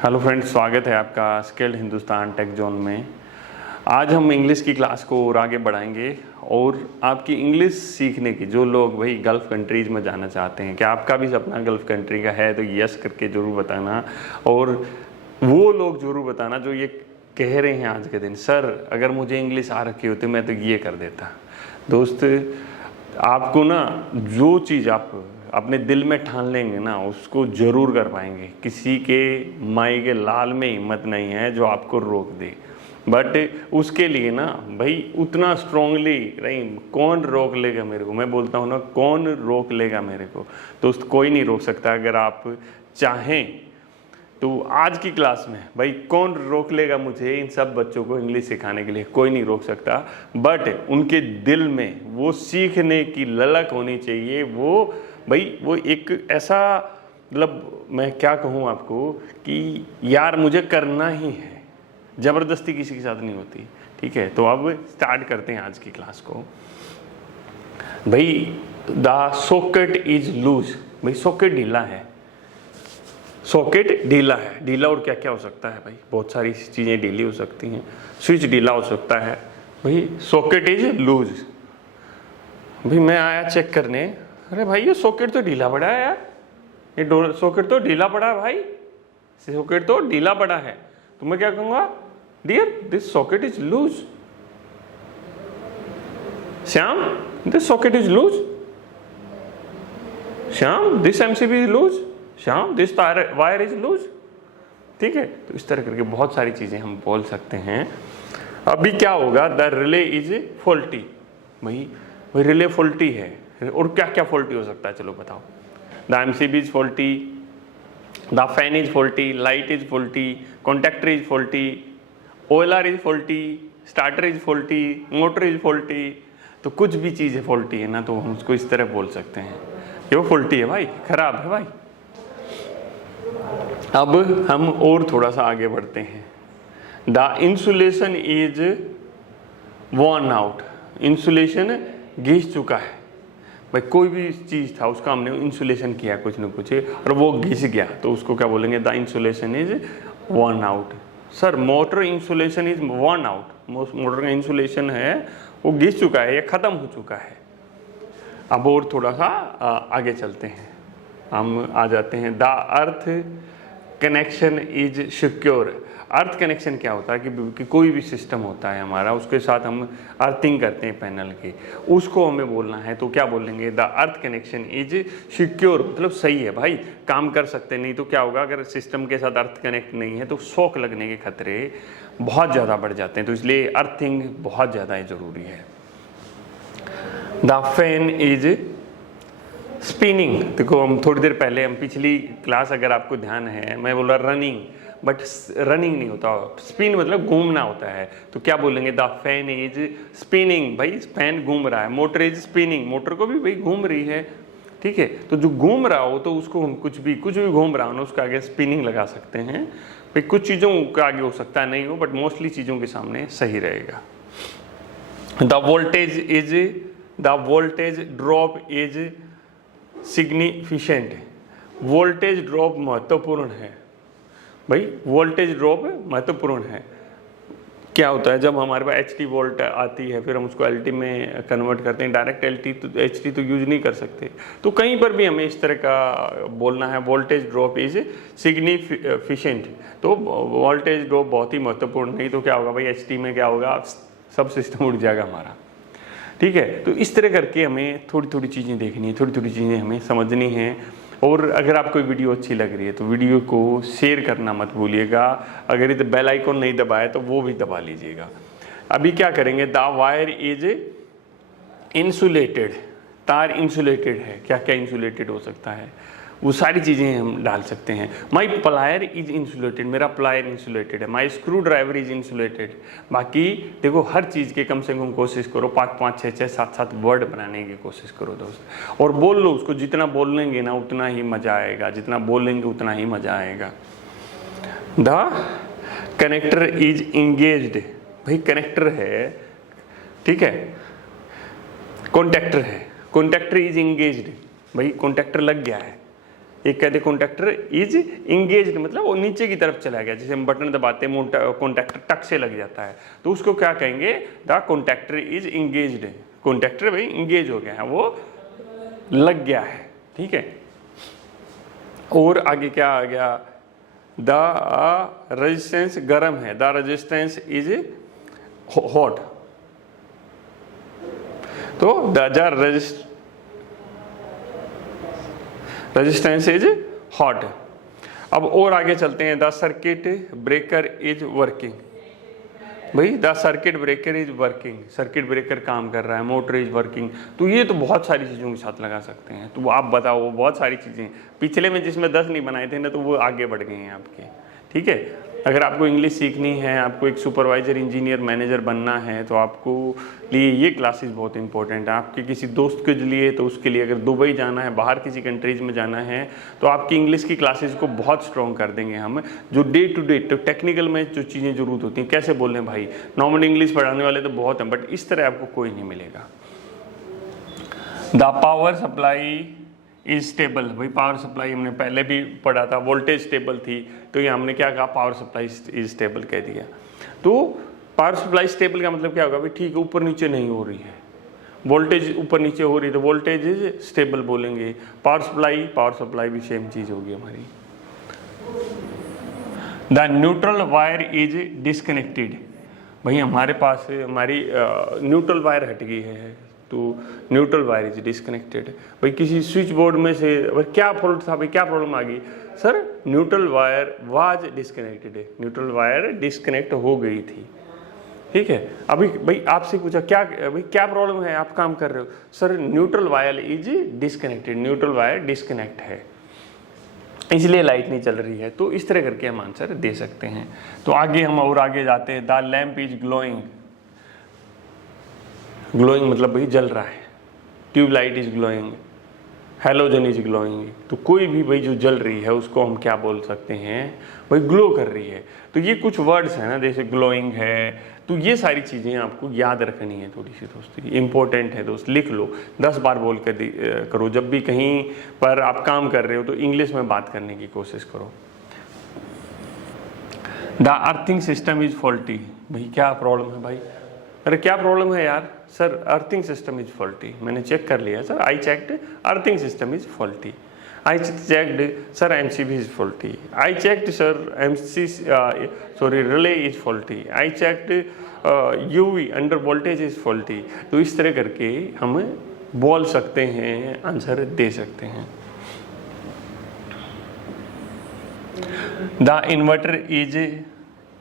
Hello friends, स्वागत है आपका स्किल्ड हिंदुस्तान टेक जोन में। आज हम इंग्लिश की क्लास को और आगे बढ़ाएंगे और आपकी इंग्लिश सीखने की जो लोग भाई गल्फ़ कंट्रीज़ में जाना चाहते हैं, क्या आपका भी सपना गल्फ़ कंट्री का है तो यस करके ज़रूर बताना। और वो लोग ज़रूर बताना जो ये कह रहे हैं आज के दिन, सर अगर मुझे इंग्लिश आ रखी होती मैं तो ये कर देता। दोस्त, आपको ना जो चीज़ आप अपने दिल में ठान लेंगे ना उसको ज़रूर कर पाएंगे। किसी के माई के लाल में हिम्मत नहीं है जो आपको रोक दे, बट उसके लिए ना भाई उतना स्ट्रांगली नहीं, कौन रोक लेगा मेरे को। मैं बोलता हूँ ना, कौन रोक लेगा मेरे को। दोस्त, कोई नहीं रोक सकता। अगर आप चाहें तो आज की क्लास में भाई कौन रोक लेगा मुझे इन सब बच्चों को इंग्लिश सिखाने के लिए? कोई नहीं रोक सकता, बट उनके दिल में वो सीखने की ललक होनी चाहिए। वो भाई वो एक ऐसा, मतलब मैं क्या कहूँ आपको कि यार मुझे करना ही है, ज़बरदस्ती किसी के साथ नहीं होती। ठीक है, तो अब स्टार्ट करते हैं आज की क्लास को। भाई द सॉकेट इज लूज, भाई सॉकेट ढीला है। सॉकेट ढीला है, ढीला और क्या क्या हो सकता है भाई? बहुत सारी चीज़ें ढीली हो सकती हैं। स्विच ढीला हो सकता है। भाई सॉकेट इज लूज। भाई मैं आया चेक करने, अरे भाई ये सॉकेट तो ढीला पड़ा है यार, ये सॉकेट तो ढीला पड़ा है भाई, सॉकेट तो ढीला पड़ा है। तो मैं क्या कहूँगा, dear this socket is loose. Shyam this socket is loose. Shyam this MCB is loose. Shyam this wire is loose. ठीक है, तो इस तरह करके बहुत सारी चीजें हम बोल सकते हैं। अभी क्या होगा, द रिले इज फॉल्टी। भाई रिले फॉल्टी है, और क्या क्या फॉल्टी हो सकता है चलो बताओ। The MCB is faulty, the fan is faulty, light is faulty, contactor is faulty, OLR is faulty, starter is faulty, motor is faulty. तो कुछ भी चीज़ फॉल्टी है ना, तो हम उसको इस तरह बोल सकते हैं, ये फॉल्टी है भाई, खराब है भाई। अब हम और थोड़ा सा आगे बढ़ते हैं। The insulation is worn out. Insulation घिस चुका है। भाई कोई भी चीज़ था उसका हमने इंसुलेशन किया कुछ न कुछ और वो घिस गया, तो उसको क्या बोलेंगे, the insulation is worn out. Sir motor insulation is worn out. Motor का इंसुलेशन है वो घिस चुका है, ये ख़त्म हो चुका है। अब और थोड़ा सा आगे चलते हैं, हम आ जाते हैं। The earth connection is secure. Earth connection क्या होता है कि कोई भी सिस्टम होता है हमारा, उसके साथ हम अर्थिंग करते हैं पैनल की, उसको हमें बोलना है तो क्या बोलेंगे, the earth connection is secure. मतलब सही है भाई, काम कर सकते। नहीं तो क्या होगा, अगर सिस्टम के साथ अर्थ कनेक्ट नहीं है तो शॉक लगने के खतरे बहुत ज़्यादा बढ़ जाते हैं। तो इसलिए अर्थिंग बहुत ज़्यादा ज़रूरी है। The fan is spinning. देखो हम थोड़ी देर पहले, हम पिछली क्लास अगर आपको ध्यान है, मैं बोल रहा रनिंग, बट रनिंग नहीं होता, स्पिन मतलब घूमना होता है। तो क्या बोलेंगे, द फैन इज स्पिनिंग। भाई फैन घूम रहा है। मोटर इज स्पिनिंग, मोटर को भी भाई घूम रही है। ठीक है, तो जो घूम रहा हो तो उसको हम कुछ भी घूम रहा हो ना, उसके आगे स्पिनिंग लगा सकते हैं। भाई कुछ चीज़ों के आगे हो सकता है नहीं हो, बट मोस्टली चीज़ों के सामने सही रहेगा। The voltage drop is significant. Voltage drop महत्वपूर्ण है। भाई वोल्टेज ड्रॉप महत्वपूर्ण है। क्या होता है, जब हमारे पास एच टी वोल्ट आती है फिर हम उसको एल टी में कन्वर्ट करते हैं। डायरेक्ट एच टी तो यूज नहीं कर सकते, तो कहीं पर भी हमें इस तरह का बोलना है, वोल्टेज ड्रॉप इज सिग्निफिकेंट। तो वोल्टेज ड्रॉप बहुत ही महत्वपूर्ण। नहीं तो क्या होगा भाई, एच टी में क्या होगा, सब सिस्टम उड़ जाएगा हमारा। ठीक है, तो इस तरह करके हमें थोड़ी थोड़ी चीज़ें देखनी है, थोड़ी थोड़ी चीज़ें हमें समझनी है। और अगर आपको वीडियो अच्छी लग रही है तो वीडियो को शेयर करना मत भूलिएगा। अगर ये बेल आइकन नहीं दबाया तो वो भी दबा लीजिएगा। अभी क्या करेंगे, द वायर इज इंसुलेटेड। तार इंसुलेटेड है। क्या क्या इंसुलेटेड हो सकता है, वो सारी चीज़ें हम डाल सकते हैं। माई प्लायर इज इंसुलेटेड, मेरा प्लायर इंसुलेटेड है। माई स्क्रू ड्राइवर इज इंसुलेटेड। बाकी देखो हर चीज़ के कम से कम कोशिश करो 5-5, 6-6, 7-7 वर्ड बनाने की कोशिश करो दोस्त, और बोल लो उसको। जितना बोल लेंगे ना उतना ही मज़ा आएगा, जितना बोलेंगे उतना ही मज़ा आएगा। The connector is engaged. भाई कनेक्टर है, ठीक है, कॉन्टैक्टर है, कॉन्टैक्टर इज इंगेज्ड। भाई कॉन्टैक्टर लग गया है, एक कहते कॉन्ट्रैक्टर इज इंगेज्ड, मतलब वो नीचे की तरफ चला गया, जैसे हम बटन दबाते हैं कॉन्ट्रैक्टर टक से लग जाता है, तो उसको क्या कहेंगे, the contractor is engaged. Contractor भाई इंगेज हो गया है, वो लग गया है, ठीक है। और आगे क्या आ गया, द रेजिस्टेंस गर्म है, द रेजिस्टेंस इज हॉट, तो द रेजिस्टेंस इज हॉट। अब और आगे चलते हैं, the circuit breaker is working. भाई the circuit breaker is working, circuit breaker काम कर रहा है, मोटर इज वर्किंग। तो ये तो बहुत सारी चीज़ों के साथ लगा सकते हैं। तो आप बताओ, वो बहुत सारी चीज़ें पिछले में जिसमें 10 नहीं बनाए थे ना, तो वो आगे बढ़ गए हैं आपके, ठीक है। अगर आपको इंग्लिश सीखनी है, आपको एक सुपरवाइजर, इंजीनियर, मैनेजर बनना है, तो आपको लिए ये क्लासेस बहुत इंपॉर्टेंट है। आपके किसी दोस्त के लिए, तो उसके लिए अगर दुबई जाना है, बाहर किसी कंट्रीज़ में जाना है, तो आपकी इंग्लिश की क्लासेस को बहुत स्ट्रॉन्ग कर देंगे हम। जो डे टू डे तो टेक्निकल में जो चीज़ें ज़रूरत होती हैं, कैसे बोल रहे हैं भाई, नॉर्मल इंग्लिश पढ़ाने वाले तो बहुत हैं, बट इस तरह आपको कोई नहीं मिलेगा। The power supply is stable. भाई पावर सप्लाई हमने पहले भी पढ़ा था, वोल्टेज स्टेबल थी, तो ये हमने क्या कहा, पावर सप्लाई इज स्टेबल कह दिया। तो पावर सप्लाई स्टेबल का मतलब क्या होगा, भाई ठीक है, ऊपर नीचे नहीं हो रही है, वोल्टेज ऊपर नीचे हो रही है, तो वोल्टेज इज स्टेबल बोलेंगे। पावर सप्लाई भी सेम चीज़ होगी हमारी। The neutral wire is disconnected. भाई हमारे पास हमारी न्यूट्रल वायर हट गई है, तो न्यूट्रल वायर इज डिस्कनेक्टेड। भाई किसी स्विच बोर्ड में से क्या फॉल्ट था, भाई क्या प्रॉब्लम आ गई, sir neutral wire was disconnected है, न्यूट्रल वायर डिस्कनेक्ट हो गई थी, ठीक है। अभी भाई आपसे पूछा क्या, भाई क्या प्रॉब्लम है, आप काम कर रहे हो, sir neutral wire is disconnected, neutral wire disconnect है, इसलिए लाइट नहीं चल रही है। तो इस तरह करके हम आंसर दे सकते हैं। तो आगे हम और आगे जाते हैं, the lamp is glowing. Glowing मतलब भाई जल रहा है, tube light is glowing, halogen is glowing. तो कोई भी भाई जो जल रही है उसको हम क्या बोल सकते हैं, भाई ग्लो कर रही है। तो ये कुछ वर्ड्स हैं ना, जैसे ग्लोइंग है, तो ये सारी चीज़ें आपको याद रखनी है थोड़ी सी दोस्त, इंपॉर्टेंट है दोस्त, लिख लो, 10 बार बोल कर करो। जब भी कहीं पर आप काम कर रहे हो तो इंग्लिश में बात करने की कोशिश करो। The earthing system is faulty. भाई क्या प्रॉब्लम है भाई, अरे क्या प्रॉब्लम है यार, sir earthing system is faulty, मैंने चेक कर लिया sir, I checked earthing system is faulty, I checked sir MCB is faulty, I checked sir relay is faulty, I checked UV under voltage is faulty. तो इस तरह करके हम बोल सकते हैं, आंसर दे सकते हैं। The inverter is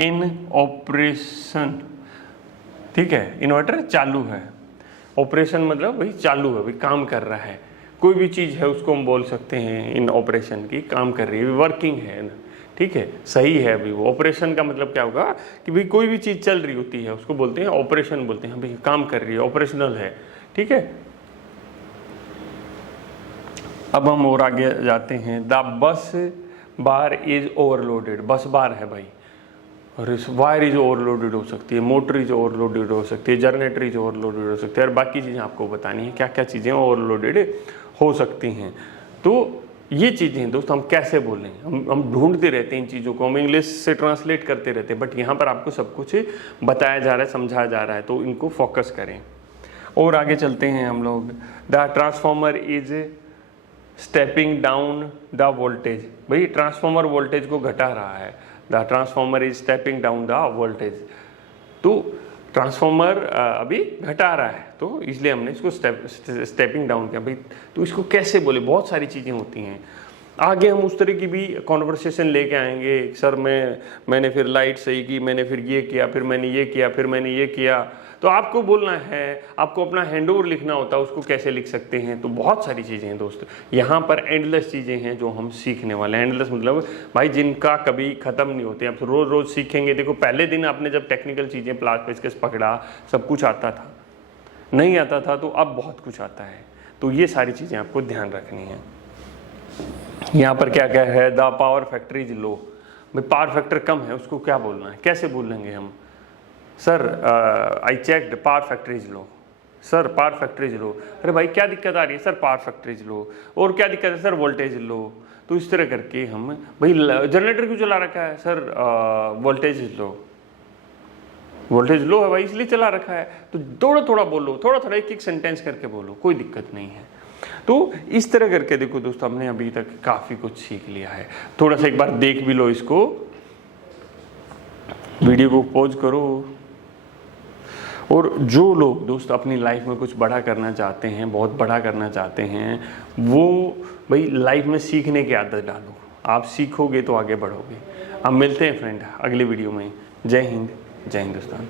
in operation, ठीक है, इन्वर्टर चालू है, ऑपरेशन मतलब भाई चालू है, भाई काम कर रहा है, कोई भी चीज़ है उसको हम बोल सकते हैं इन ऑपरेशन की, काम कर रही है, वर्किंग है ना, ठीक है, सही है। अभी वो ऑपरेशन का मतलब क्या होगा कि भाई कोई भी चीज़ चल रही होती है उसको बोलते हैं ऑपरेशन, बोलते हैं भाई काम कर रही है, ऑपरेशनल है, ठीक है। अब हम और आगे जाते हैं, the bus bar is overloaded. बस बार है भाई, और वायर इज ओवरलोडेड हो सकती है, मोटर इज ओवरलोडेड हो सकती है, जनरेटर इज ओवरलोडेड हो सकती है, और बाकी चीज़ें आपको बतानी है क्या क्या चीज़ें ओवरलोडेड हो सकती हैं। तो ये चीज़ें दोस्त हम कैसे बोलें, हम ढूंढते रहते हैं इन चीज़ों को, हम इंग्लिश से ट्रांसलेट करते रहते हैं, बट यहाँ पर आपको सब कुछ बताया जा रहा है, समझाया जा रहा है, तो इनको फोकस करें। और आगे चलते हैं हम लोग, the transformer is stepping down the voltage. भाई ट्रांसफॉर्मर वोल्टेज को घटा रहा है, the transformer is stepping down the voltage. तो ट्रांसफॉर्मर अभी घटा रहा है, तो इसलिए हमने इसको स्टेपिंग डाउन किया। भाई तो इसको कैसे बोले, बहुत सारी चीज़ें होती हैं। आगे हम उस तरह की भी कॉन्वर्सेशन लेके आएंगे, सर मैंने फिर लाइट सही की, मैंने फिर ये किया, फिर मैंने ये किया, फिर मैंने ये किया। तो आपको बोलना है, आपको अपना हैंडओवर लिखना होता है, उसको कैसे लिख सकते हैं। तो बहुत सारी चीज़ें हैं दोस्त, यहाँ पर एंडलेस चीज़ें हैं जो हम सीखने वाले हैं। एंडलेस मतलब भाई जिनका कभी ख़त्म नहीं होते, आप रोज़ रोज़ सीखेंगे। देखो पहले दिन आपने जब टेक्निकल चीज़ें प्लास पेचकस पकड़ा, सब कुछ आता था, नहीं आता था, तो अब बहुत कुछ आता है। तो ये सारी चीज़ें आपको ध्यान रखनी है। यहाँ पर क्या क्या है, द पावर फैक्टर इज लो। भाई पावर फैक्टर कम है, उसको क्या बोलना है, कैसे बोलेंगे हम, sir I checked power factor is low. Sir power factor's low. अरे भाई क्या दिक्कत आ रही है? Sir power factor's low. और क्या दिक्कत है? Sir voltage low. तो इस तरह करके हम, भाई जनरेटर क्यों चला रखा है? सर वोल्टेज लो। वोल्टेज लो है भाई इसलिए चला रखा है। तो थोड़ा थोड़ा बोलो, थोड़ा थोड़ा एक एक सेंटेंस करके बोलो, कोई दिक्कत नहीं है। तो इस तरह करके देखो दोस्तों, हमने अभी तक काफ़ी कुछ सीख लिया है। थोड़ा सा एक बार देख भी लो इसको, वीडियो को पॉज करो। और जो लोग दोस्त अपनी लाइफ में कुछ बड़ा करना चाहते हैं, बहुत बड़ा करना चाहते हैं, वो भाई लाइफ में सीखने की आदत डालो। आप सीखोगे तो आगे बढ़ोगे। अब मिलते हैं फ्रेंड अगले वीडियो में। जय हिंद, जय हिंदुस्तान।